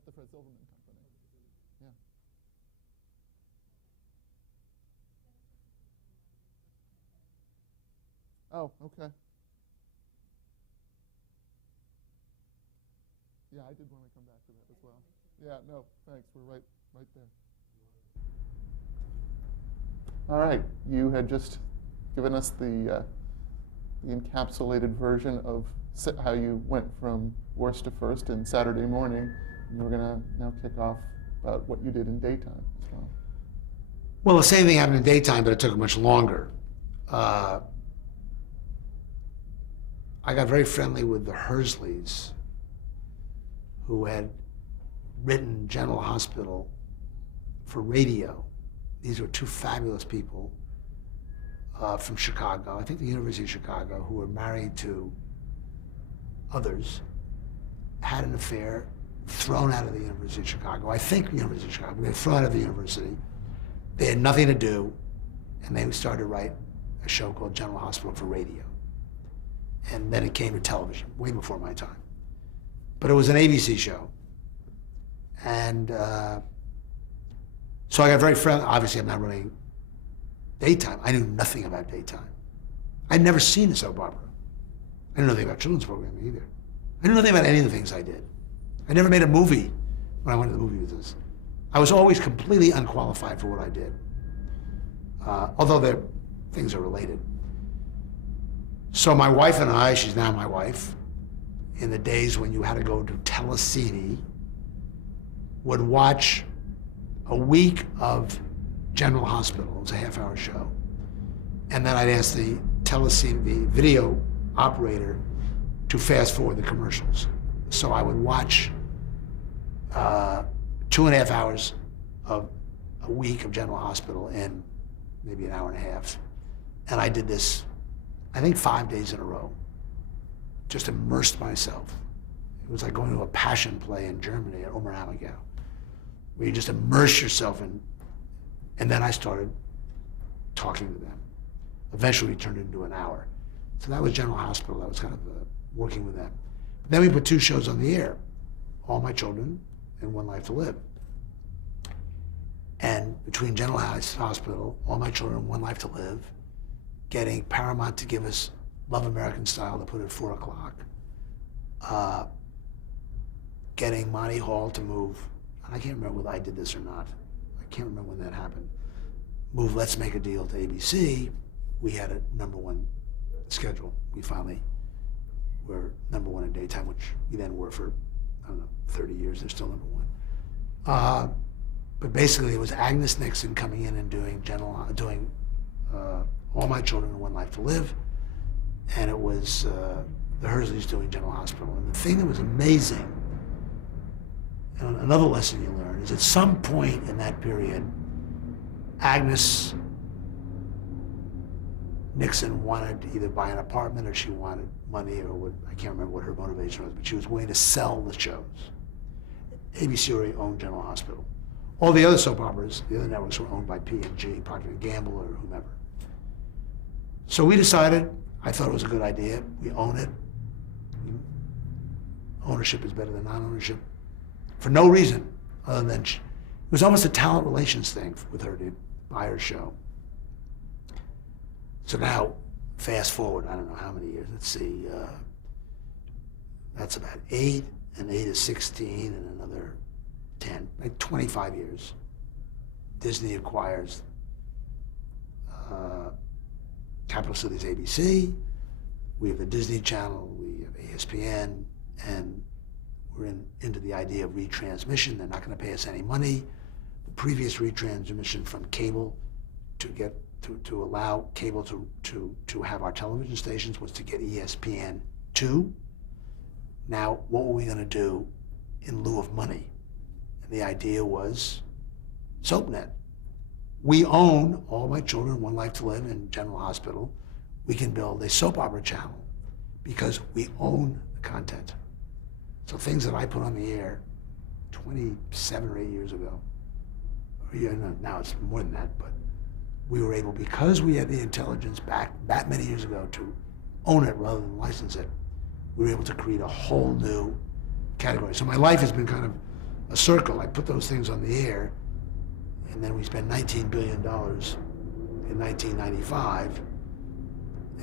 at the Fred Silverman Company. Yeah. Oh, okay. Yeah, I did want to come back to that as well. Yeah, no, thanks. We're right there. All right, you had just given us the encapsulated version of how you went from worst to first in Saturday morning. And we're going to now kick off about what you did in daytime as well. Well, the same thing happened in daytime, but it took much longer. I got very friendly with the Hersleys, who had written General Hospital for radio. These were two fabulous people from Chicago, I think the University of Chicago, who were married to others, had an affair, thrown out of the University of Chicago. I think the University of Chicago, they were thrown out of the university. They had nothing to do, and they started to write a show called General Hospital for radio. And then it came to television, way before my time. But it was an ABC show. And so I got very friendly. Obviously, I'm not running daytime. I knew nothing about daytime. I'd never seen a soap opera. I knew nothing about children's programming either. I knew nothing about any of the things I did. I never made a movie when I went to the movie business. I was always completely unqualified for what I did, although things are related. So my wife and I, she's now my wife, in the days when you had to go to telecine, would watch a week of General Hospital. It was a half-hour show. And then I'd ask the telecine, the video operator, to fast forward the commercials. So I would watch 2.5 hours of a week of General Hospital in maybe an hour and a half. And I did this, I think 5 days in a row. Just immersed myself. It was like going to a passion play in Germany at Oberammergau, where you just immerse yourself in, and then I started talking to them. Eventually, it turned into an hour. So that was General Hospital. That was kind of working with them. But then we put 2 shows on the air, All My Children and One Life to Live. And between General Hospital, All My Children, One Life to Live, getting Paramount to give us Love American Style to put at 4 o'clock, getting Monty Hall to move, and I can't remember whether I did this or not. I can't remember when that happened. Move Let's Make a Deal to ABC. We had a #1 schedule. We finally were #1 in daytime, which we then were for, I don't know, 30 years. They're still #1. But basically, it was Agnes Nixon coming in and doing All My Children and One Life to Live, and it was the Hersleys doing General Hospital. And the thing that was amazing, and another lesson you learn, is at some point in that period, Agnes Nixon wanted to either buy an apartment or she wanted money, or what, I can't remember what her motivation was, but she was willing to sell the shows. ABC already owned General Hospital. All the other soap operas, the other networks, were owned by P&G, Procter & Gamble, or whomever. So we decided, I thought it was a good idea, we own it. Ownership is better than non-ownership, for no reason other than it was almost a talent relations thing with her to buy her show. So now, fast forward, I don't know how many years, let's see, that's about 8, and 8 is 16, and another 10, like 25 years. Disney acquires Capital Cities ABC, we have the Disney Channel, we have ESPN, and we're into the idea of retransmission. They're not going to pay us any money. The previous retransmission from cable to allow cable to have our television stations was to get ESPN2. Now, what were we going to do in lieu of money? And the idea was SoapNet. We own All My Children, One Life to Live, and General Hospital. We can build a soap opera channel because we own the content. So things that I put on the air 27 or 8 years ago, or now it's more than that, but we were able, because we had the intelligence back that many years ago, to own it rather than license it. We were able to create a whole new category. So my life has been kind of a circle. I put those things on the air, and then we spent $19 billion in 1995.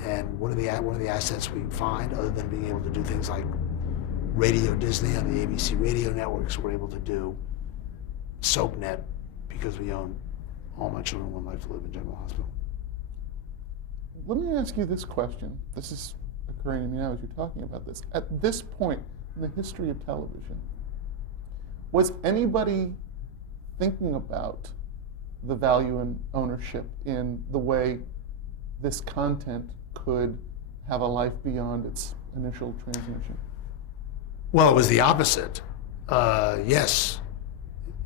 And one of the assets we find, other than being able to do things like Radio Disney on the ABC radio networks, we're able to do SoapNet because we own All My Children, One Life to Live in General Hospital. Let me ask you this question. This is occurring to me now as you're talking about this. At this point in the history of television, was anybody thinking about the value and ownership in the way this content could have a life beyond its initial transmission? Well, it was the opposite. Yes,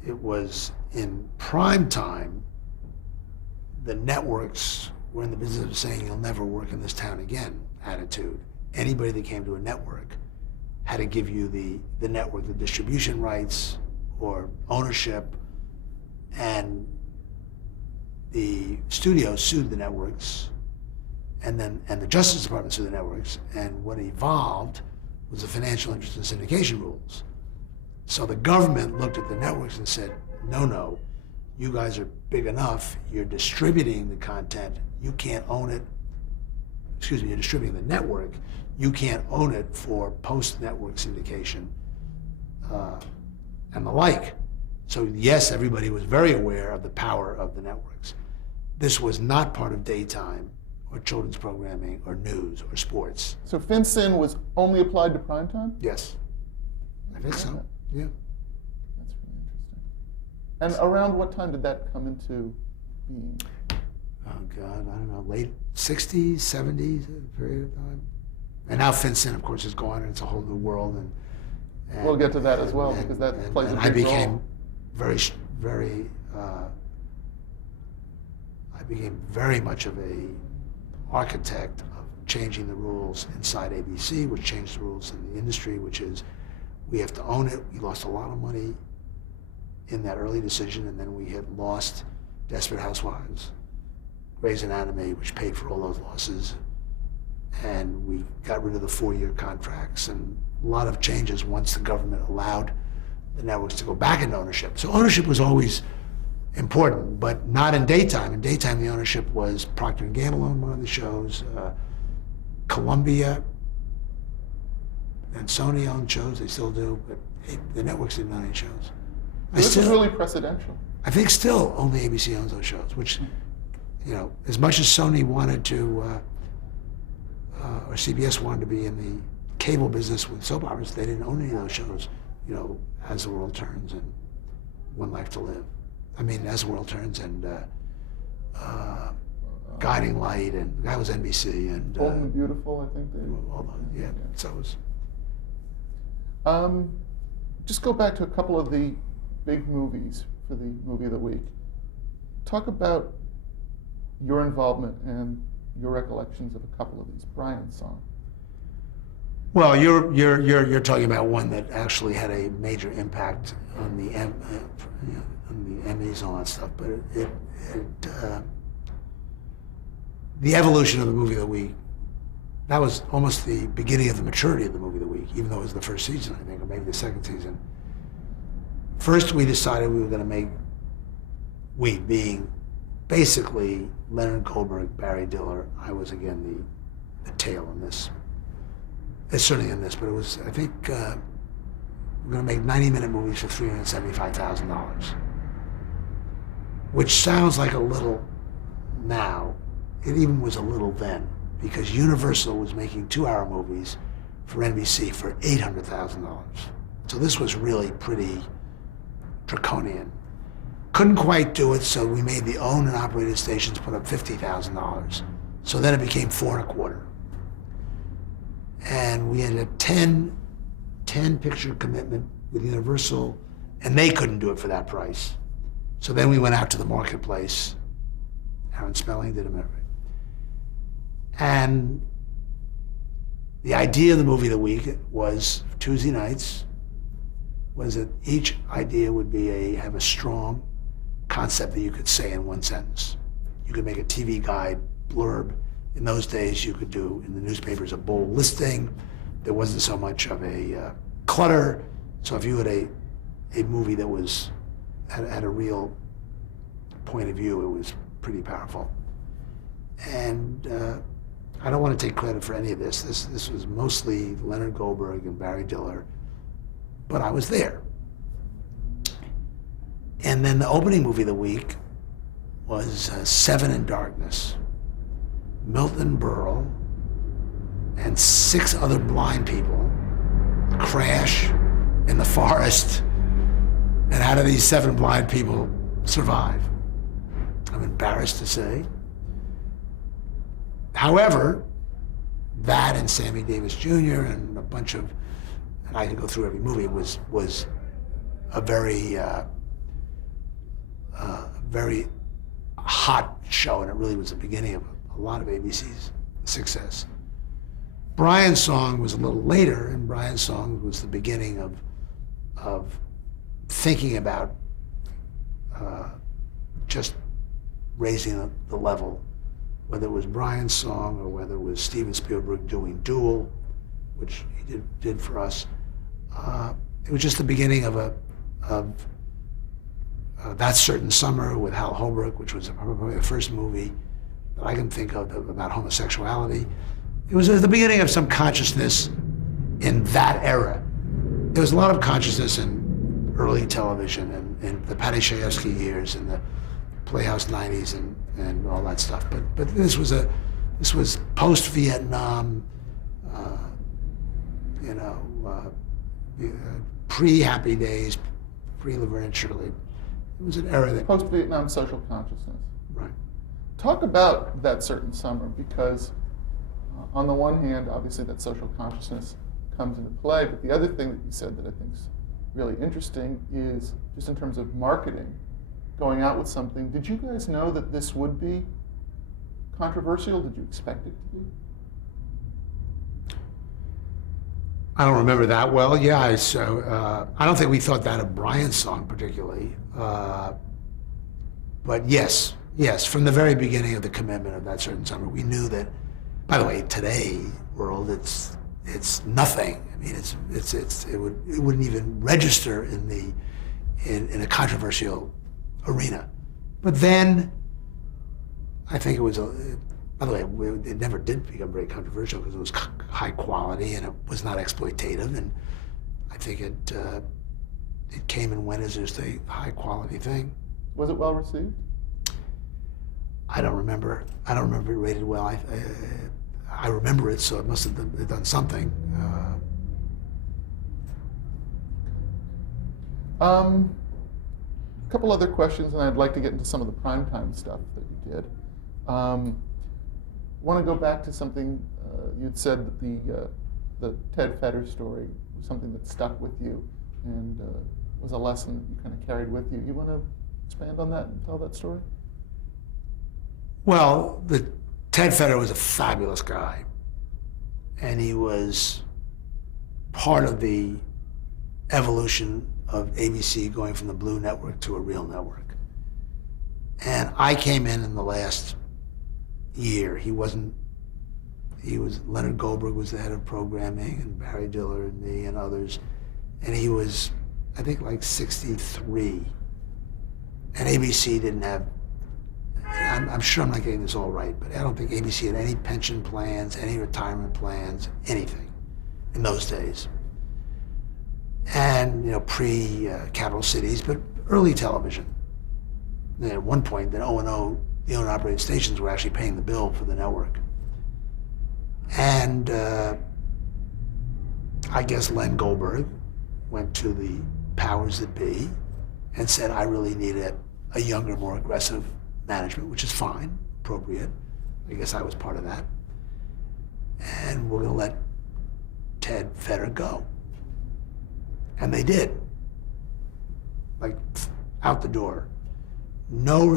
it was in prime time. The networks were in the business of saying, you'll never work in this town again attitude. Anybody that came to a network had to give you the network, the distribution rights or ownership, and the studios sued the networks, and the Justice Department sued the networks, and what evolved was the financial interest in syndication rules. So the government looked at the networks and said, no, you guys are big enough, you're distributing the content, you can't own it, you're distributing the network, you can't own it for post-network syndication and the like. So yes, everybody was very aware of the power of the networks. This was not part of daytime or children's programming or news or sports. So FinCEN was only applied to primetime? Yes, I think so, yeah. That's really interesting. And around what time did that come into being? Oh God, I don't know, late 60s, 70s, period of time. And now FinCEN, of course, is gone, and it's a whole new world. And we'll get to that as well, because that plays a big role. I became very much of a architect of changing the rules inside ABC, which changed the rules in the industry, which is we have to own it. We lost a lot of money in that early decision, and then we had lost Desperate Housewives, Grey's Anatomy, which paid for all those losses, and we got rid of the 4-year contracts, and a lot of changes once the government allowed the networks to go back into ownership. So ownership was always important, but not in daytime. In daytime, the ownership was Procter & Gamble owned one of the shows, Columbia and Sony owned shows, they still do, but the networks didn't own any shows. This is really precedential. I think still only ABC owns those shows, which, as much as Sony wanted to, or CBS wanted to be in the cable business with soap operas, they didn't own any of those shows, As the World Turns and One Life to Live. I mean, As the World Turns and Guiding Light, and that was NBC. And Bold and Beautiful, I think. Yeah, so it was. Just go back to a couple of the big movies for the Movie of the Week. Talk about your involvement and your recollections of a couple of these. Brian's song. Well, you're talking about one that actually had a major impact on the Emmys and all that stuff. But the evolution of the Movie of the Week, that was almost the beginning of the maturity of the Movie of the Week, even though it was the first season, I think, or maybe the second season. First, we decided we were going to make, we being basically Leonard Goldberg, Barry Diller. I was again the tail in this. It's certainly in this, but it was, I think, we're going to make 90-minute movies for $375,000, which sounds like a little now. It even was a little then, because Universal was making 2-hour movies for NBC for $800,000. So this was really pretty draconian. Couldn't quite do it, so we made the owned and operated stations put up $50,000. So then it became 4.25. And we had a 10 picture commitment with Universal, and they couldn't do it for that price. So then we went out to the marketplace. Aaron Spelling did it. And the idea of the Movie of the Week was Tuesday nights, was that each idea would be have a strong concept that you could say in one sentence. You could make a TV guide blurb. In those days, you could do in the newspapers a bold listing. There wasn't so much of a clutter. So if you had a movie that had a real point of view. It was pretty powerful. And I don't want to take credit for any of this. This was mostly Leonard Goldberg and Barry Diller, but I was there. And then the opening movie of the week was Seven in Darkness. Milton Berle and 6 other blind people crash in the forest, and how do these 7 blind people survive? I'm embarrassed to say. However, that and Sammy Davis Jr. and a bunch of, and I can go through every movie, was a very hot show, and it really was the beginning of a lot of ABC's success. Brian's Song was a little later, and Brian's Song was the beginning of thinking about just raising the level, whether it was Brian's Song or whether it was Steven Spielberg doing Duel, which he did for us. It was just the beginning of That Certain Summer with Hal Holbrook, which was probably the first movie that I can think of about homosexuality. It was the beginning of some consciousness in that era. There was a lot of consciousness in early television and in the Paddy Chayefsky years and the Playhouse 90s and all that stuff. But this was post-Vietnam, pre-Happy Days, pre-Laverne and Shirley. It was an era that... Post-Vietnam social consciousness. Right. Talk about That Certain Summer, because on the one hand, obviously that social consciousness comes into play, but the other thing that you said that I think is really interesting is just in terms of marketing, going out with something. Did you guys know that this would be controversial? Did you expect it to be? I don't remember that well. Yeah, I don't think we thought that of Brian's Song particularly. But yes, from the very beginning of the commitment of That Certain Summer, we knew that. By the way, today world, it's nothing. I mean, it wouldn't even register in a controversial arena. But then, I think it was by the way, it never did become very controversial because it was high quality and it was not exploitative, and I think it came and went as just a high quality thing. Was it well received? I don't remember it rated well. I remember it, so it must have done something. A couple other questions, and I'd like to get into some of the primetime stuff that you did. I want to go back to something you'd said that the Ted Feder story was something that stuck with you and was a lesson that you kind of carried with you. You want to expand on that and tell that story? Well, Ted Feder was a fabulous guy, and he was part of the evolution of ABC going from the Blue Network to a real network. And I came in the last year. Leonard Goldberg was the head of programming, and Barry Diller and me and others, and he was, I think, like 63. And ABC didn't have, I'm sure I'm not getting this all right, but I don't think ABC had any pension plans, any retirement plans, anything in those days. And, pre-Capital Cities, but early television. And at one point, the O&O, the owned operated stations were actually paying the bill for the network. And I guess Len Goldberg went to the powers that be and said, I really need a younger, more aggressive management, which is fine, appropriate. I guess I was part of that. And we're going to let Ted Feder go. And they did. Like, out the door. No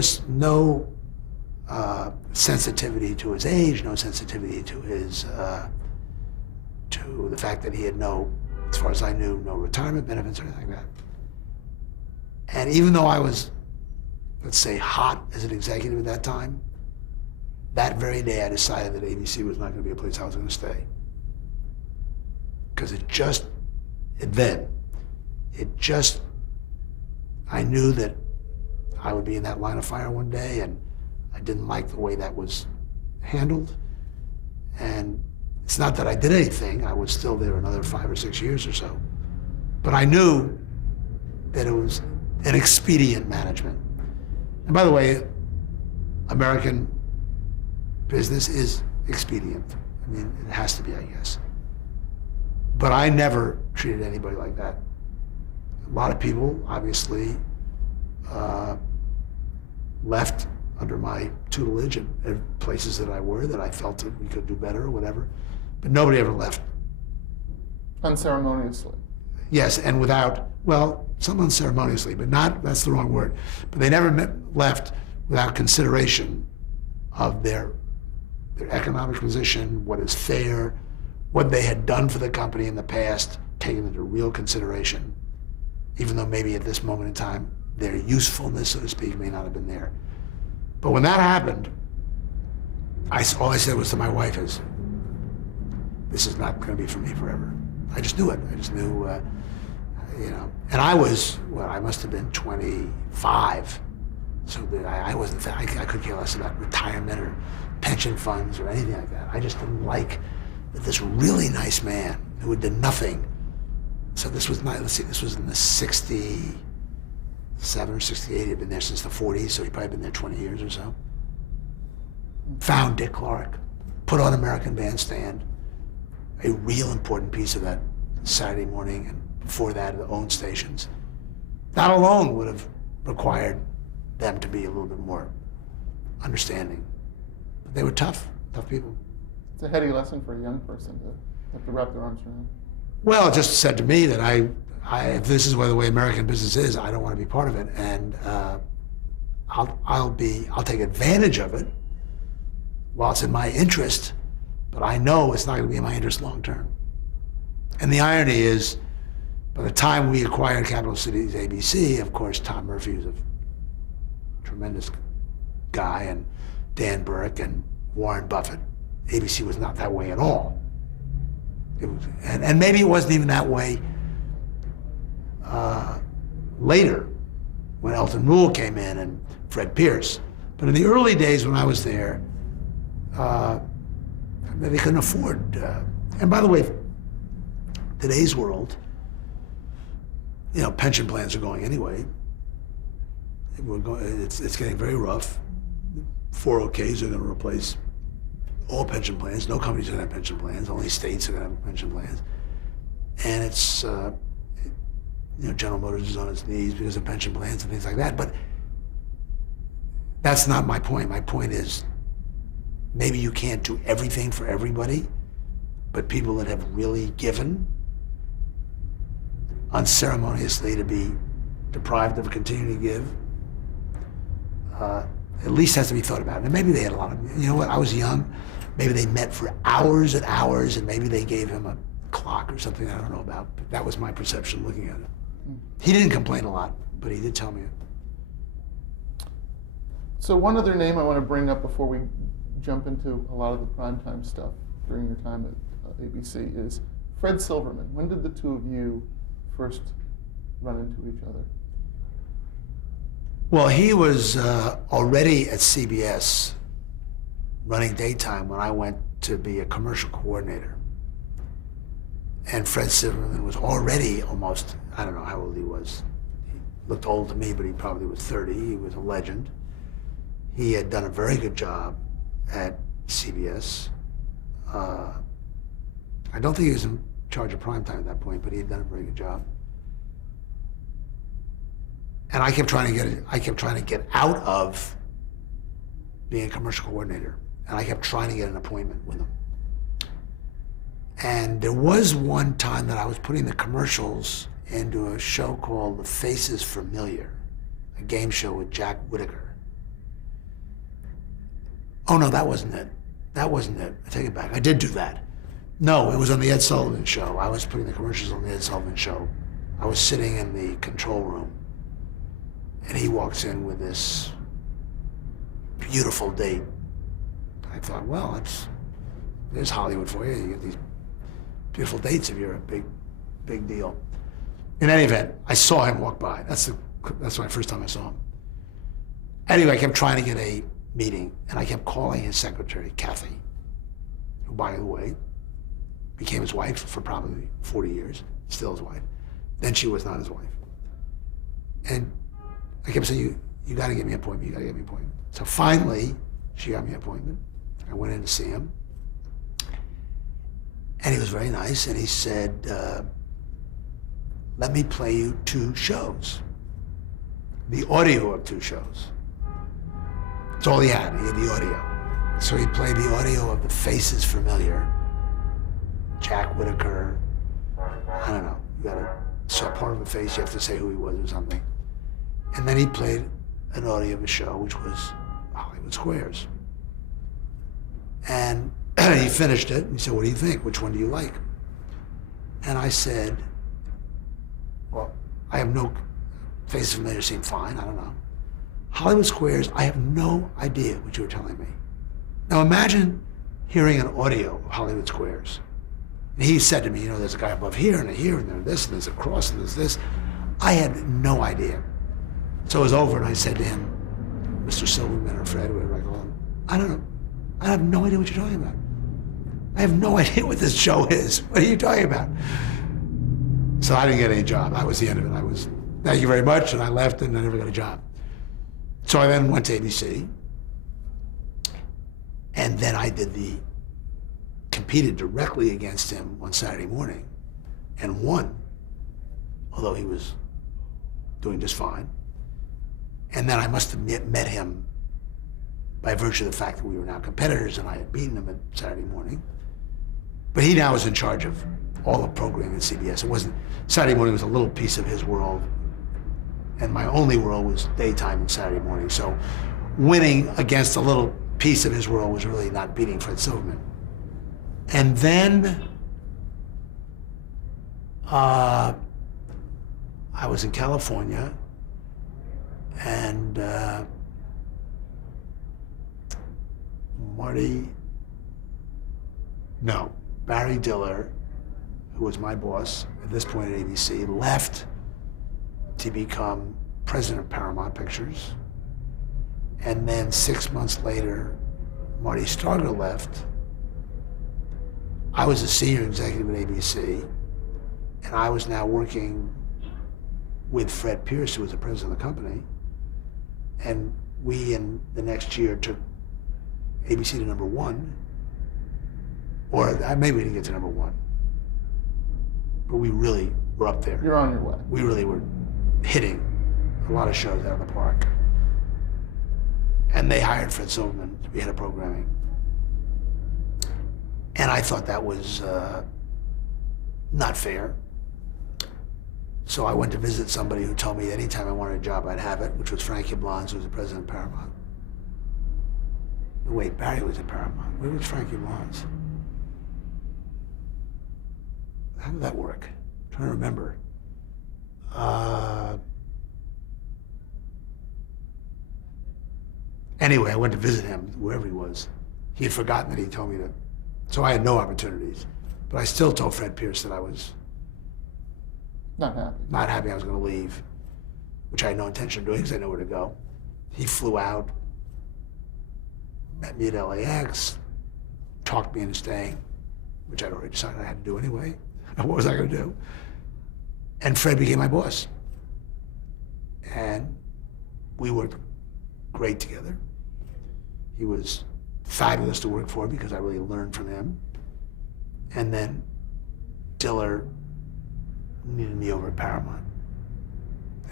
sensitivity to his age, no sensitivity to his, to the fact that he had no, as far as I knew, no retirement benefits or anything like that. And even though I was, let's say, hot as an executive at that time, that very day I decided that ABC was not going to be a place I was going to stay. Because it just I knew that I would be in that line of fire one day, and I didn't like the way that was handled. And it's not that I did anything. I was still there another 5 or 6 years or so. But I knew that it was an expedient management. And by the way, American business is expedient. I mean, it has to be, I guess. But I never treated anybody like that. A lot of people, obviously, left under my tutelage at places that I felt that we could do better or whatever. But nobody ever left. Unceremoniously. Yes, and without, well, some unceremoniously, but not, that's the wrong word. But they never left without consideration of their economic position, what is fair, what they had done for the company in the past, taken into real consideration, even though maybe at this moment in time, their usefulness, so to speak, may not have been there. But when that happened, all I said was to my wife is, this is not going to be for me forever. I just knew it. I just knew, and I was, well, I must have been 25. So that I wasn't, I could care less about retirement or pension funds or anything like that. I just didn't like that this really nice man who had done nothing. So this was not, let's see, this was in the 67 or 68. He'd been there since the 40s, so he'd probably been there 20 years or so. Found Dick Clark, put on American Bandstand, a real important piece of that Saturday morning, and before that, the own stations. That alone would have required them to be a little bit more understanding. But they were tough people. It's a heady lesson for a young person to have to wrap their arms around. Well, it just said to me that if this is the way American business is, I don't want to be part of it, and I'll take advantage of it while it's in my interest, but I know it's not going to be in my interest long term. And the irony is, by the time we acquired Capital Cities ABC, of course, Tom Murphy was a tremendous guy, and Dan Burke and Warren Buffett. ABC was not that way at all. It was, and maybe it wasn't even that way later, when Elton Rule came in and Fred Pierce. But in the early days when I was there, they couldn't afford. And by the way, today's world, pension plans are going anyway. It's getting very rough. 401ks are going to replace all pension plans. No companies are going to have pension plans. Only states are going to have pension plans. And it's, General Motors is on its knees because of pension plans and things like that. But that's not my point. My point is, maybe you can't do everything for everybody, but people that have really given unceremoniously to be deprived of continuing to give, at least has to be thought about. And maybe they had a lot of, I was young, maybe they met for hours and hours, and maybe they gave him a clock or something I don't know about, but that was my perception looking at it. He didn't complain a lot, but he did tell me it. So one other name I want to bring up before we jump into a lot of the primetime stuff during your time at ABC is Fred Silverman. When did the two of you first run into each other? Well, he was already at CBS running daytime when I went to be a commercial coordinator. And Fred Silverman was already almost, I don't know how old he was. He looked old to me, but he probably was 30. He was a legend. He had done a very good job at CBS. I don't think he was in charge of primetime at that point, but he had done a very good job. And I kept trying to get out of being a commercial coordinator, and I kept trying to get an appointment with him. And there was one time that I was putting the commercials into a show called The Face is Familiar, a game show with Jack Whitaker. Oh no, that wasn't it. That wasn't it. I take it back. I did do that. No, it was on the Ed Sullivan Show. I was putting the commercials on the Ed Sullivan Show. I was sitting in the control room, and he walks in with this beautiful date. I thought, well, there's Hollywood for you. You get these beautiful dates if you're a big deal. In any event, I saw him walk by. That's That's my first time I saw him. Anyway, I kept trying to get a meeting, and I kept calling his secretary, Kathy, who, by the way, became his wife for probably 40 years, still his wife. Then she was not his wife. And I kept saying, you got to get me an appointment, you got to get me an appointment. So finally, she got me an appointment. I went in to see him. And he was very nice, and he said, let me play you 2 shows. The audio of 2 shows. That's all he had the audio. So he played the audio of The Face is Familiar, Jack Whitaker, I don't know, you gotta saw part of a face, you have to say who he was or something. And then he played an audio of a show, which was Hollywood Squares. And he finished it, and he said, what do you think? Which one do you like? And I said, well, I have no, Face is Familiar seemed fine, I don't know. Hollywood Squares, I have no idea what you were telling me. Now imagine hearing an audio of Hollywood Squares. And he said to me, there's a guy above here, and there's this, and there's a cross, and there's this. I had no idea. So it was over, and I said to him, Mr. Silverman or Fred, whatever I call him, I don't know. I have no idea what you're talking about. I have no idea what this show is. What are you talking about? So I didn't get any job. That was the end of it. I was, thank you very much, and I left, and I never got a job. So I then went to ABC, and then I competed directly against him one Saturday morning, and won, although he was doing just fine. And then I must have met him by virtue of the fact that we were now competitors, and I had beaten him at Saturday morning. But he now was in charge of all the programming at CBS. It wasn't, Saturday morning was a little piece of his world, and my only world was daytime and Saturday morning. So winning against a little piece of his world was really not beating Fred Silverman. And then I was in California, and Barry Diller, who was my boss at this point at ABC, left to become president of Paramount Pictures. And then 6 months later, Marty Starger left. I was a senior executive at ABC, and I was now working with Fred Pierce, who was the president of the company. And we, in the next year, took ABC to #1. Or maybe we didn't get to #1. But we really were up there. You're on your way. We really were hitting a lot of shows out of the park. And they hired Fred Silverman to be head of programming. And I thought that was not fair. So I went to visit somebody who told me anytime I wanted a job, I'd have it, which was Frank Yablans, who was the president of Paramount. No, wait, Barry was at Paramount. Where was Frank Yablans? How did that work? I'm trying to remember. Anyway, I went to visit him, wherever he was. He had forgotten that he told me to. So I had no opportunities. But I still told Fred Pierce that I was not happy I was going to leave, which I had no intention of doing because I know where to go. He flew out, met me at LAX, talked me into staying, which I'd already decided I had to do anyway. What was I going to do? And Fred became my boss. And we worked great together. He was fabulous to work for because I really learned from him. And then Diller needed me over at Paramount.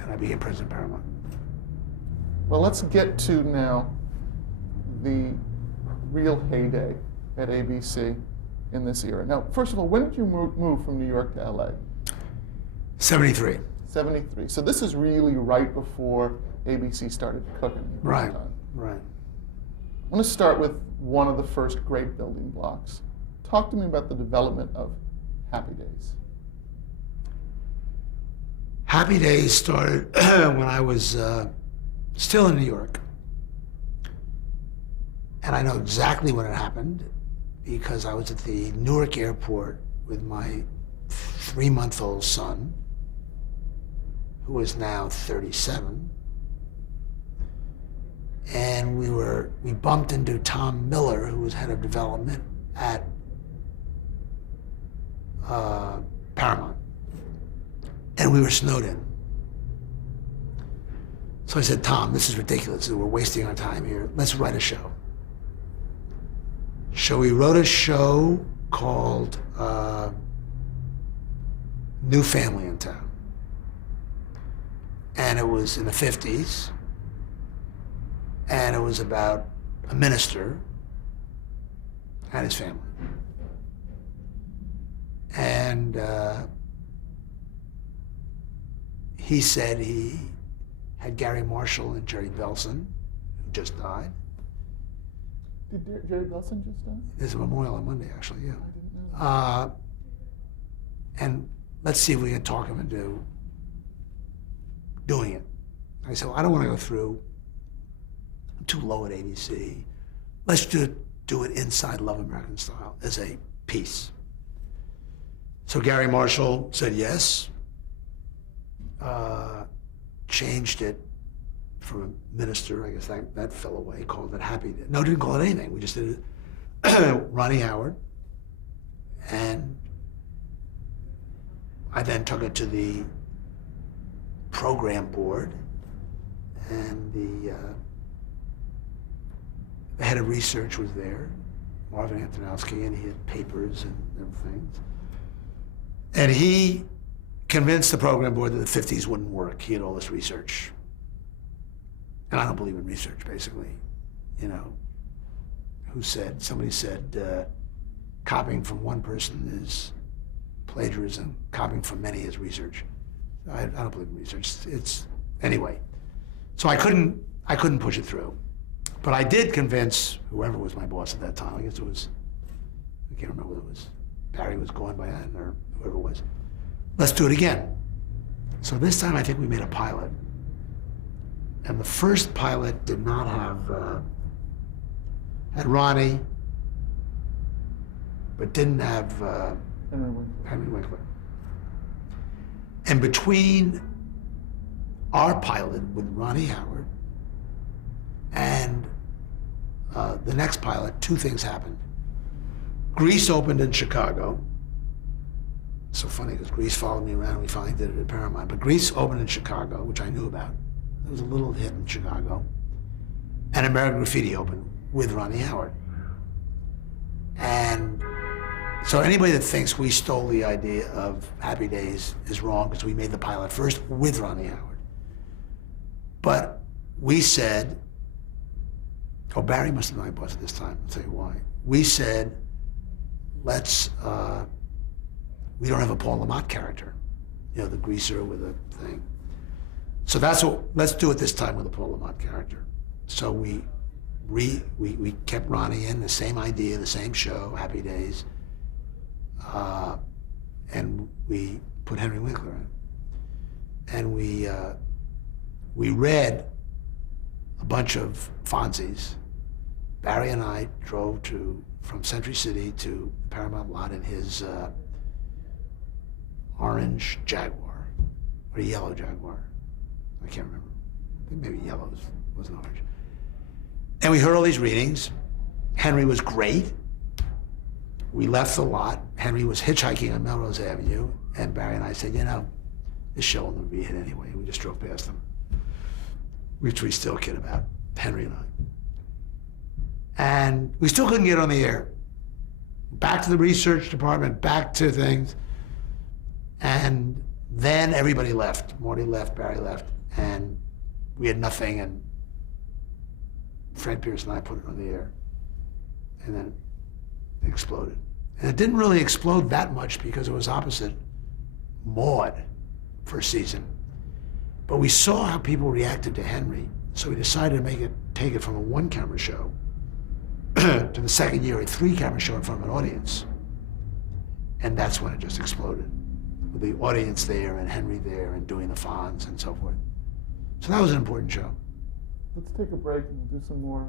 And I became president of Paramount. Well, let's get to now the real heyday at ABC in this era. Now, first of all, when did you move from New York to LA? 73. 73. So this is really right before ABC started cooking. Right, right. I want to start with one of the first great building blocks. Talk to me about the development of Happy Days. Happy Days started when I was still in New York. And I know exactly when it happened because I was at the Newark airport with my 3-month-old son. who is now 37. And we bumped into Tom Miller, who was head of development at Paramount. And we were snowed in. So I said, Tom, this is ridiculous. We're wasting our time here. Let's write a show. So we wrote a show called New Family in Town. And it was in the 50s. And it was about a minister and his family. And he said he had Gary Marshall and Jerry Belson, who just died. Did Jerry Belson just die? There's a memorial on Monday, actually, yeah. I didn't know that. And let's see if we can talk him into doing it. I said, well, I don't want to go through. I'm too low at ABC. Let's do it inside Love American Style as a piece. So Gary Marshall said yes, changed it from a minister, I guess that fell away, called it Happy Day. No, didn't call it anything. We just did it. Ronnie Howard. And I then took it to the program board, and the head of research was there, Marvin Antonowski, and he had papers and everything. And he convinced the program board that the 50s wouldn't work. He had all this research. And I don't believe in research, basically. You know, somebody said, copying from one person is plagiarism, copying from many is research. I don't believe in research. Anyway. So I couldn't push it through. But I did convince whoever was my boss at that time, I guess it was, I can't remember whether it was Barry was going by then or whoever it was. Let's do it again. So this time I think we made a pilot. And the first pilot did not have, had Ronnie, but didn't have Henry Winkler. And between our pilot with Ronnie Howard and the next pilot, two things happened. Grease opened in Chicago. So funny, because Grease followed me around. We finally did it at Paramount. But Grease opened in Chicago, which I knew about. It was a little hit in Chicago. And American Graffiti opened with Ronnie Howard. And so anybody that thinks we stole the idea of Happy Days is wrong, because we made the pilot first with Ronnie Howard. But we said, Barry must have been my boss at this time, I'll tell you why. We said, we don't have a Paul Lamont character, you know, the greaser with a thing. So let's do it this time with a Paul Lamont character. So we kept Ronnie in, the same idea, the same show, Happy Days, and we put Henry Winkler in. And we read a bunch of Fonzies. Barry and I drove from Century City to the Paramount lot in his orange Jaguar, or yellow Jaguar. I can't remember. I think maybe yellow wasn't orange. And we heard all these readings. Henry was great. We left the lot. Henry was hitchhiking on Melrose Avenue, and Barry and I said, you know, this show will never be a hit anyway. We just drove past him, which we still kid about, Henry and I. And we still couldn't get on the air. Back to the research department, back to things. And then everybody left. Marty left, Barry left, and we had nothing, and Fred Pierce and I put it on the air. And then it exploded. And it didn't really explode that much because it was opposite Maude for a season. But we saw how people reacted to Henry, so we decided to take it from a one-camera show to the second year, a three-camera show in front of an audience. And that's when it just exploded, with the audience there and Henry there and doing the Fonz and so forth. So that was an important show. Let's take a break and we'll do some more